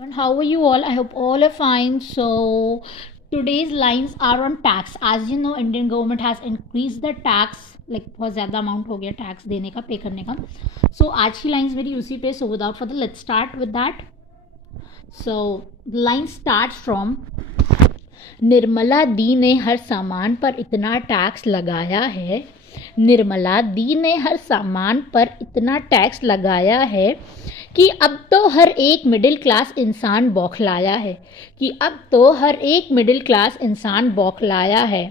And how are you all? I hope all are fine. So today's lines are on tax. As you know, Indian government has increased the tax. Like बहुत ज़्यादा amount हो गया tax देने का, पे करने का. So आज की लाइंस मेरी उसी पे. So without further, let's start with that. So the line starts from Nirmala दी ने हर सामान पर इतना टैक्स लगाया है. निर्मला दी ने हर सामान पर इतना टैक्स लगाया है कि अब तो हर एक मिडिल क्लास इंसान बौखलाया है. कि अब तो हर एक मिडिल क्लास इंसान बौखलाया है.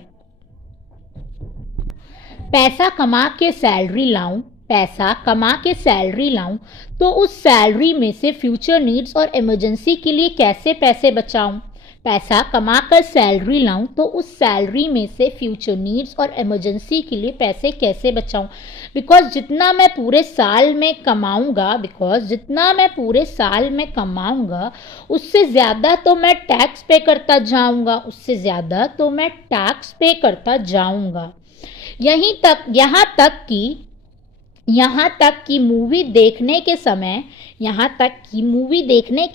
पैसा कमा के सैलरी लाऊं, पैसा कमा के सैलरी लाऊं तो उस सैलरी में से फ्यूचर नीड्स और इमरजेंसी के लिए कैसे पैसे बचाऊं. पैसा कमा कर सैलरी लाऊं तो उस सैलरी में से फ्यूचर नीड्स और इमरजेंसी के लिए पैसे कैसे बचाऊं. बिकॉज जितना मैं पूरे साल में कमाऊंगा उससे ज़्यादा तो मैं टैक्स पे करता जाऊंगा. यहाँ तक कि मूवी देखने के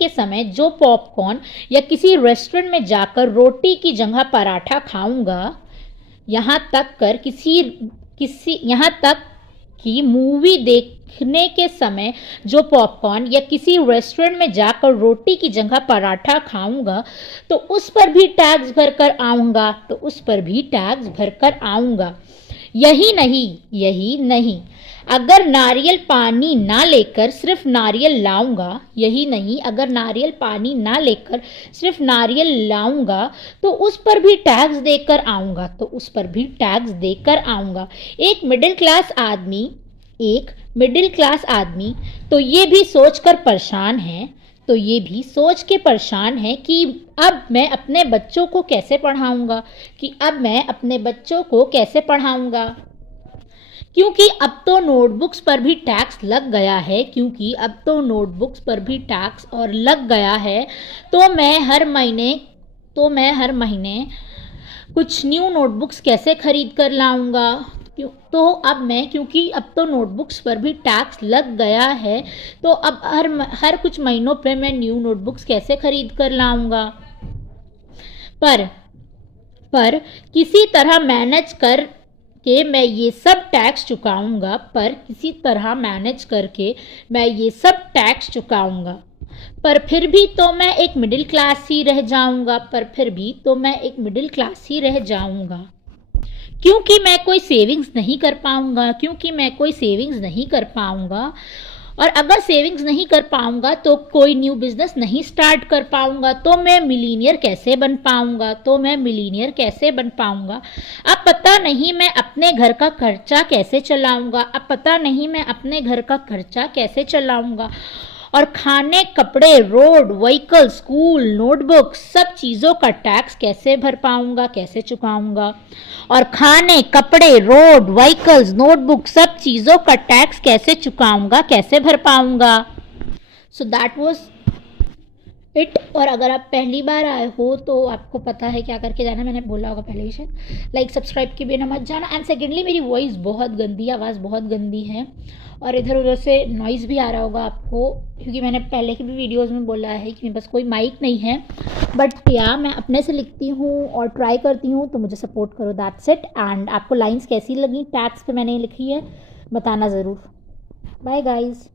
समय जो पॉपकॉर्न या किसी रेस्टोरेंट में जाकर रोटी की जगह पराठा खाऊंगा. यहाँ तक कि मूवी देखने के समय जो पॉपकॉर्न या किसी रेस्टोरेंट में जाकर रोटी की जगह पराठा खाऊंगा तो उस पर भी टैक्स भरकर आऊंगा. यही नहीं, अगर नारियल पानी ना लेकर सिर्फ नारियल लाऊंगा तो उस पर भी टैक्स देकर आऊंगा. एक मिडिल क्लास आदमी तो ये भी सोच के परेशान है कि अब मैं अपने बच्चों को कैसे पढ़ाऊंगा. क्योंकि अब तो नोटबुक्स पर भी टैक्स लग गया है. तो मैं हर महीने कुछ न्यू नोटबुक्स कैसे खरीद कर लाऊंगा. क्योंकि अब तो नोटबुक्स पर भी टैक्स लग गया है तो अब हर कुछ महीनों पे मैं न्यू नोटबुक्स कैसे खरीद कर लाऊंगा. पर किसी तरह मैनेज करके मैं ये सब टैक्स चुकाऊंगा. पर फिर भी तो मैं एक मिडिल क्लास ही रह जाऊंगा. क्योंकि मैं कोई सेविंग्स नहीं कर पाऊंगा. और अगर सेविंग्स नहीं कर पाऊंगा तो कोई न्यू बिजनेस नहीं स्टार्ट कर पाऊंगा. तो मैं मिलीनियर कैसे बन पाऊंगा. अब पता नहीं मैं अपने घर का खर्चा कैसे चलाऊंगा. और खाने, कपड़े, रोड, व्हीकल, स्कूल, नोटबुक सब चीज़ों का टैक्स कैसे चुकाऊंगा. और खाने, कपड़े, रोड, व्हीकल्स, नोटबुक सब चीज़ों का टैक्स कैसे भर पाऊंगा. So that was it. और अगर आप पहली बार आए हो तो आपको पता है क्या करके जाना. मैंने बोला होगा पहले ही शायद. लाइक सब्सक्राइब के बिना मत जाना. एंड सेकेंडली मेरी वॉइस बहुत गंदी, आवाज़ बहुत गंदी है और इधर उधर से नॉइज़ भी आ रहा होगा आपको. क्योंकि मैंने पहले की भी वीडियोस में बोला है कि मेरे पास कोई माइक नहीं है. बट या मैं अपने से लिखती हूँ और ट्राई करती हूँ तो मुझे सपोर्ट करो. That's it. एंड आपको लाइन्स कैसी लगी टैक्स पे मैंने लिखी है बताना ज़रूर. Bye guys.